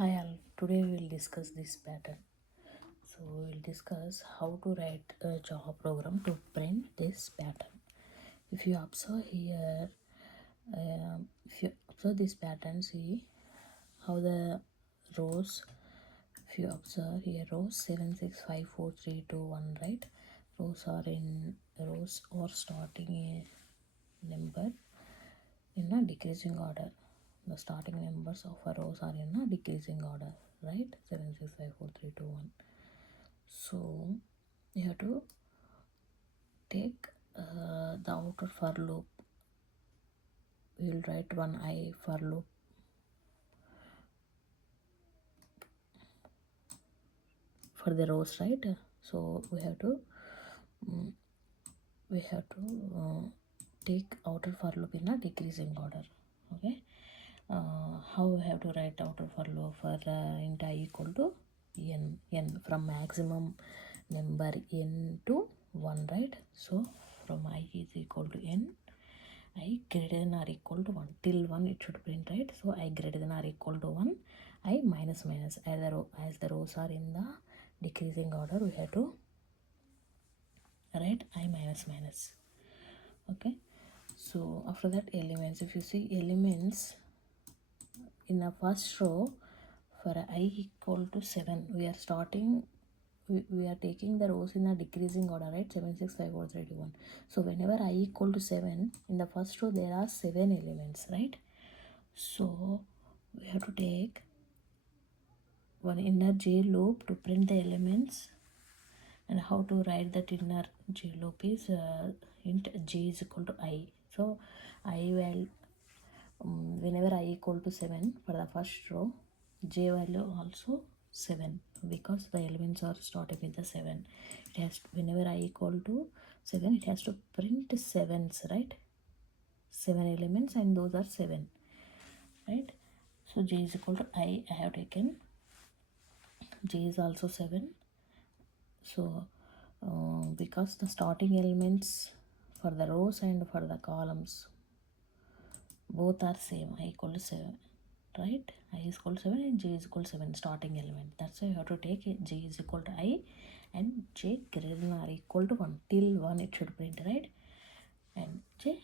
Hi all, today we will discuss this pattern. So we will discuss how to write a Java program to print this pattern. If you observe here, if you observe this pattern, see how the rows. If you observe here, rows 7, 6, 5, 4, 3, 2, 1, right? Rows or starting a number in a decreasing order. The starting numbers of a rows are in a decreasing order, right? 7, 6, 5, 4, 3, 2, 1. So you have to take the outer for loop. We will write one I for loop for the rows, right? So we have to mm, take outer for loop in a decreasing order. Okay. How we have to write outer for loop for int I equal to n from maximum number n to 1, right? So from I is equal to n, I greater than or equal to 1 till 1 it should print, right? So I greater than or equal to 1, I minus minus as the rows are in the decreasing order, we have to write I minus minus. Okay, so after that elements, if you see elements in the first row for I equal to 7, we are starting, we are taking the rows in a decreasing order, right? 7, 6, 5, 4, 3, 2, 1. So whenever I equal to 7, in the first row there are 7 elements, right? So we have to take one inner j loop to print the elements. And how to write that inner j loop is int j is equal to I. So I will whenever I equal to 7 for the first row, j value also 7, because the elements are starting with the 7. It has to, whenever I equal to 7, it has to print 7s, right? 7 elements, and those are 7, right? So j is equal to I have taken, j is also 7. So because the starting elements for the rows and for the columns both are same, I equal to 7, right? I is equal to 7 and j is equal to 7 starting element. That's why you have to take j is equal to I and j greater than or equal to 1 till 1 it should print, right? And j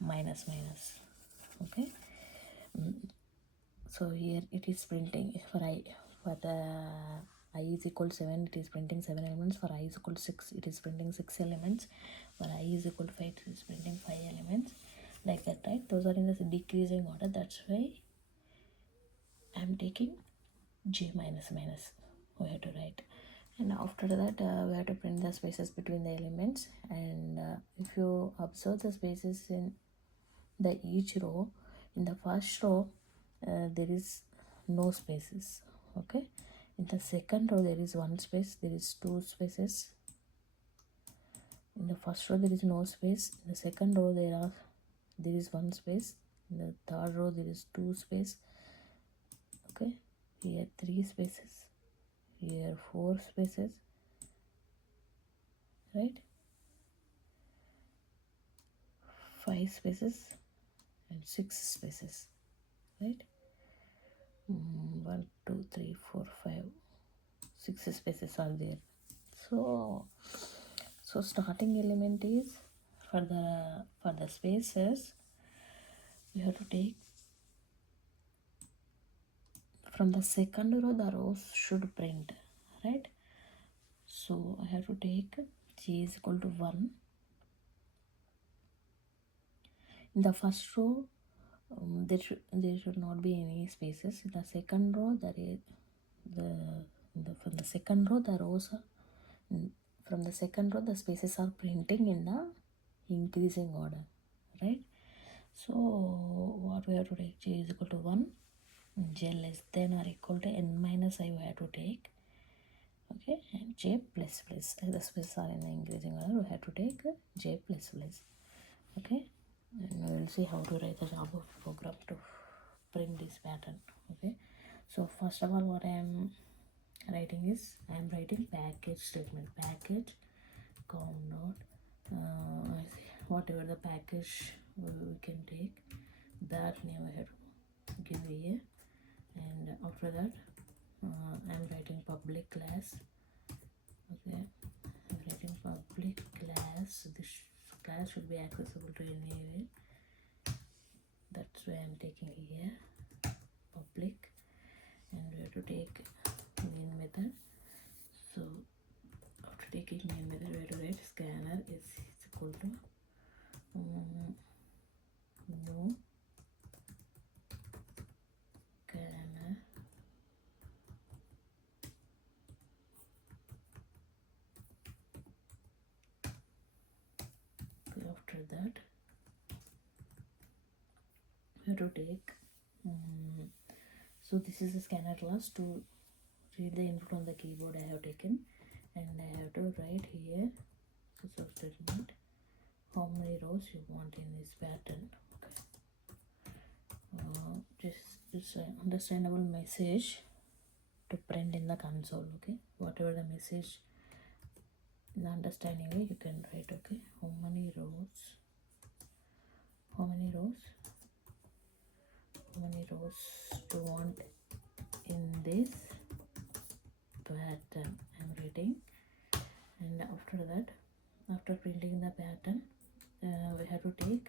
minus minus. Okay, so here it is printing for I, for the I is equal to 7 it is printing 7 elements. For I is equal to 6 it is printing 6 elements. For I is equal to 5 it is printing 5 elements, like that, right? Those are in the decreasing order. That's why I am taking j minus minus, we have to write. And after that we have to print the spaces between the elements. And if you observe the spaces in the each row, in the first row there is no spaces. Okay, in the second row there is one space, there is two spaces. In the first row there is no space, in the second row there is one space, in the third row there is two space. Okay, here 3 spaces, here 4 spaces, right? 5 spaces and 6 spaces, right? 1 2 3 4 5 6 spaces are there. So starting element is for the spaces, you have to take from the second row, the rows should print, right? So I have to take j is equal to 1. In the first row there should not be any spaces. In the second row there is from the second row the rows are, from the second row the spaces are printing in the increasing order, right? So what we have to take, j is equal to 1, j less than or equal to n minus I we have to take. Okay, and j plus plus, as the spaces are in the increasing order, we have to take j plus plus. Okay, and we will see how to write the Java program to print this pattern. Okay, so first of all what I am writing is, I am writing package statement, package com dot whatever the package we can take, that name I have to give here, and after that I'm writing public class. Okay, I'm writing public class. This class should be accessible to anyone. That's why I'm taking here public, and we have to take main method. So after taking main method, we have to write scanner is equal to new scanner. Okay, after that we have to take so this is a scanner class. To read the input on the keyboard I have taken, and I have to write here so statement how many rows you want in this pattern. Okay, just understandable message to print in the console. Okay, whatever the message in the understanding way you can write. Okay, how many rows do you want in this pattern I'm writing. And after that, after printing the pattern, we have to take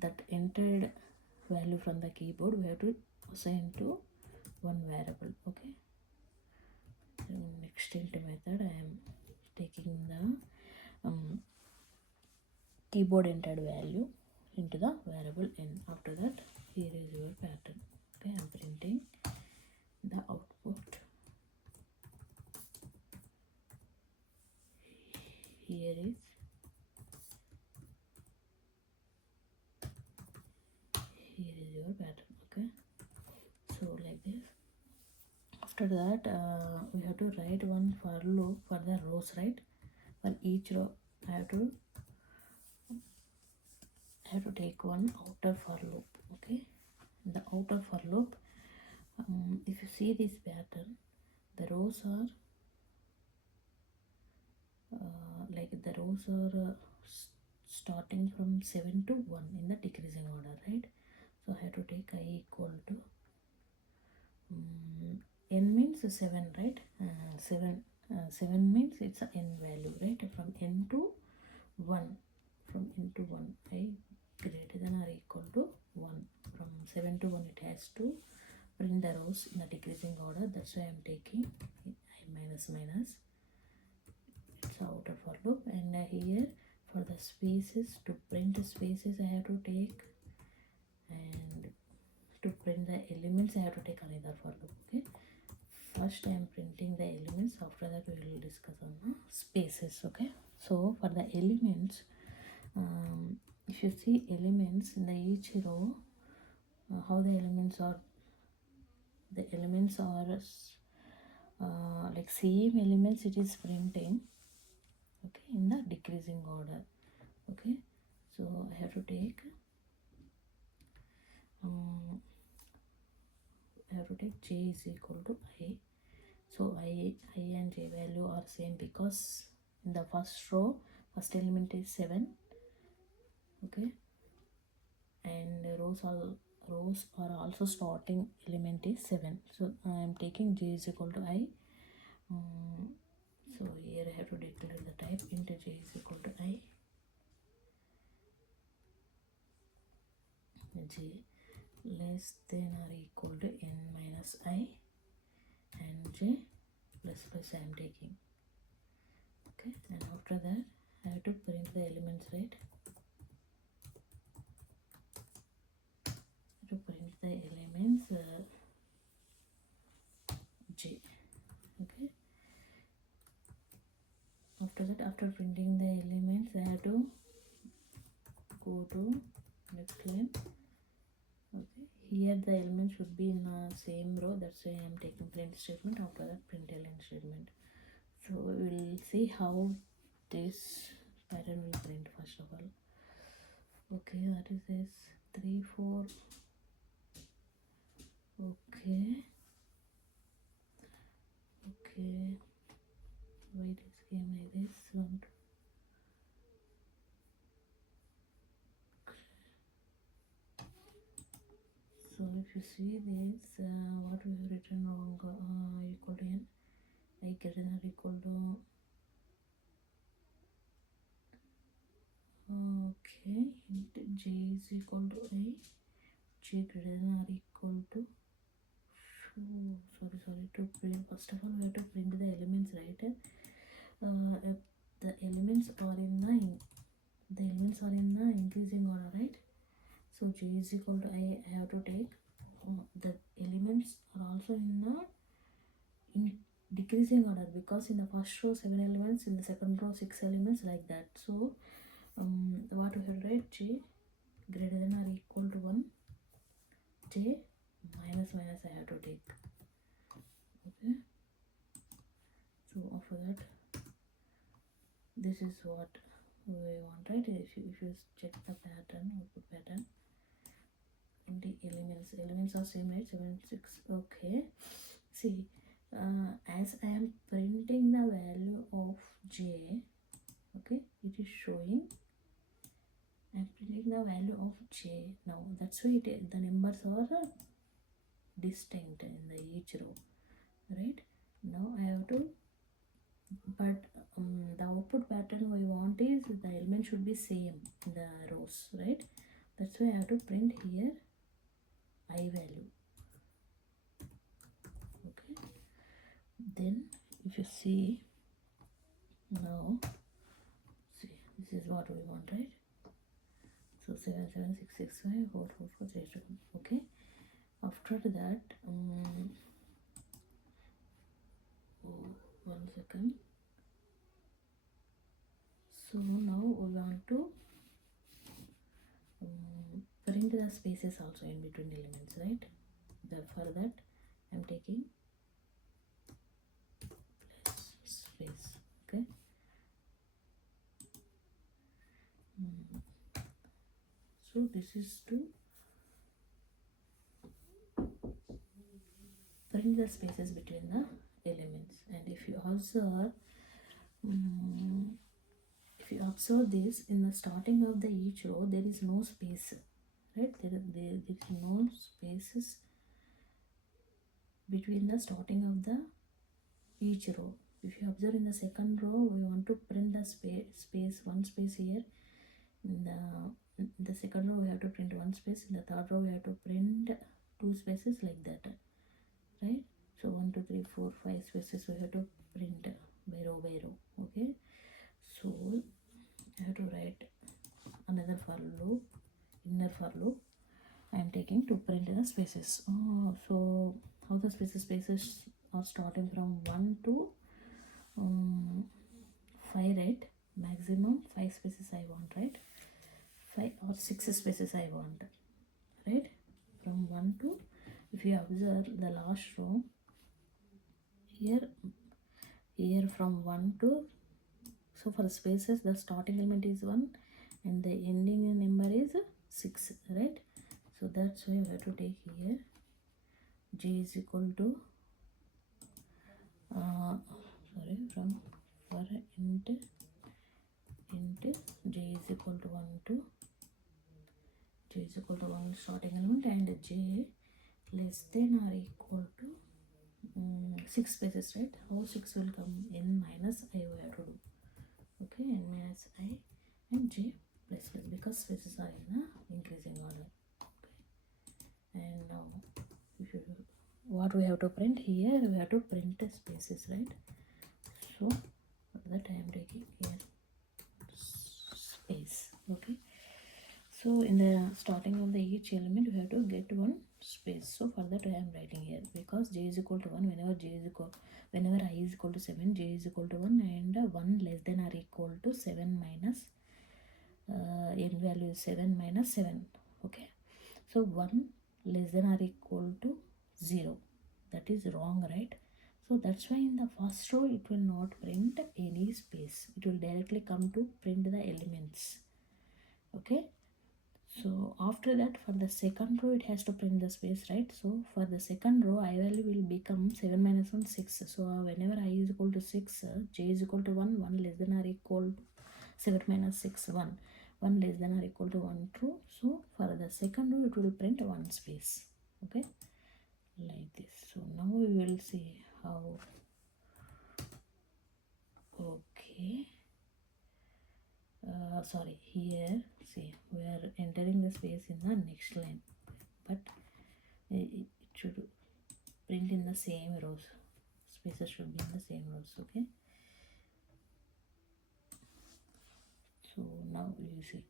that entered value from the keyboard, we have to assign to one variable. Okay, so next int method I am taking the keyboard entered value into the variable n. After that, here is your pattern. Okay, I'm printing the output. Here is your pattern. Okay, so like this. After that we have to write one for loop for the rows, right? For each row I have to take one outer for loop. Okay, the outer for loop, if you see this pattern, the rows are starting from 7 to 1 in the decreasing order, right? So I have to take I equal to n means 7, right? 7 means it's a n value, right? From n to 1, I greater than or equal to 1. From 7 to 1 it has to print the rows in a decreasing order. That's why I'm taking I minus minus. It's outer for loop. And here for the spaces, to print the spaces I have to take, and to print the elements I have to take another for loop. Okay, first I am printing the elements, after that we will discuss on the spaces. Okay, so for the elements, if you see elements in the each row, how the elements are like same elements it is printing. Okay, in the decreasing order. Okay, so I have to take j is equal to I. So I and j value are same because in the first row first element is 7. Okay, and rows are also starting element is 7. So I am taking j is equal to I. So here I have to declare the type int j is equal to I. J less than or equal to n minus I, and j plus I am taking. Okay, and after that I have to print the elements, right? To print the elements j. Okay, after that, after printing the elements I have to go to next line. Okay, here the element should be in the same row, that's why I am taking print statement. After that, print element statement. So we will see how this pattern will print first of all. Okay, that is this 3 4. Okay, why it is came like this one. So you see this, what we have written wrong, equal to n, I greater than or equal to, okay, int j is equal to I, j greater than or equal to, sorry, to print, first of all we have to print the elements, right? If the elements are in the increasing order, right? So j is equal to I have to take the elements are also in decreasing order, because in the first row 7 elements, in the second row 6 elements, like that. So what we have to write, j greater than or equal to 1, j minus I have to take. Okay, so after that, this is what we want, right? If you check the pattern, output pattern, in the elements are same, right? 7 6. Okay, see, as I am printing the value of j, okay, it is showing I'm printing the value of j now. That's why the numbers are distinct in the each row, right? Now I have to, but the output pattern we want is the element should be same in the rows, right? That's why I have to print here I value. Okay, then if you see now, see, this is what we want, right? So 7 7 6 6 5 4 4 4 3 2 1. Okay, after that, 1 second. So now we want to print the spaces also in between elements, right? For that I'm taking place space. Okay, so this is to print the spaces between the elements. And if you observe this, in the starting of the each row there is no space, right? There is no spaces between the starting of the each row. If you observe in the second row, we want to print the space one space here. In the second row we have to print one space. In the third row we have to print two spaces, like that, right? So 1 2 3 4 5 spaces we have to print by row. Okay, so I have to write another for loop, inner for loop I am taking to print the spaces. So how the spaces are starting from 1 to 5, right? Maximum 5 spaces I want, right? 5 or 6 spaces I want, right? From 1 to, if you observe the last row here from 1 to, so for spaces the starting element is 1 and the ending number is 6, right? So that's why we have to take here j is equal to from for int j is equal to 1 to j is equal to 1 starting element, and j less than or equal to 6 spaces, right? How 6 will come? N minus I we have to do. Okay, n minus I and j plus, because spaces are in increasing order. Okay, and now if you, what we have to print here, we have to print the spaces, right? So for that I am taking here space. Okay, so in the starting of the each element we have to get one space. So for that I am writing here, because j is equal to 1, whenever I is equal to 7, j is equal to 1, and 1 less than or equal to 7 minus n value is 7 minus 7. Okay, so 1 less than or equal to 0, that is wrong, right? So that's why in the first row it will not print any space, it will directly come to print the elements. Okay, so after that for the second row it has to print the space, right? So for the second row I value will become 7 minus 1 6. So whenever I is equal to 6, j is equal to 1, 1 less than or equal to 7 minus 6 1, 1 less than or equal to 1 true. So for the second row it will print one space. Okay, like this. So now we will see how. Okay, sorry, here see we are entering the space in the next line, but it should print in the same rows. Spaces should be in the same rows. Okay, so now you see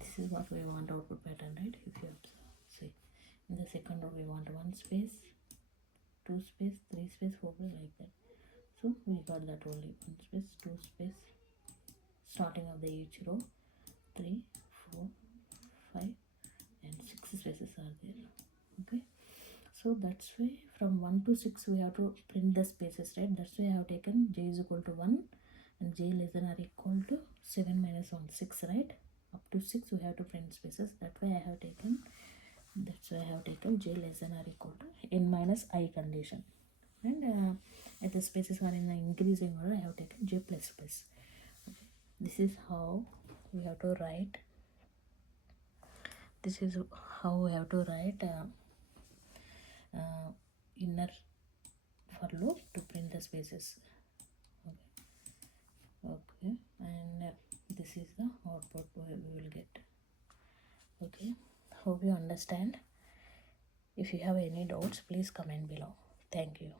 this is what we want output pattern, right? If you observe, see in the second row we want one space, two space, three space, four space, like that. So we got that only one space, two space, starting of the each row, 3, 4, 5 and 6 spaces are there. Okay, so that's why from 1 to 6 we have to print the spaces, right? That's why I have taken j is equal to 1 and j less than or equal to 7 minus 1, 6, right? Up to 6 we have to print spaces. That's why I have taken j less than or equal to n minus I condition. And if the spaces are in the increasing order, I have taken j plus plus. Okay. This is how we have to write. This is how we have to write inner for loop to print the spaces. Okay, and this is the output we will get. Okay, hope you understand. If you have any doubts, please comment below. Thank you.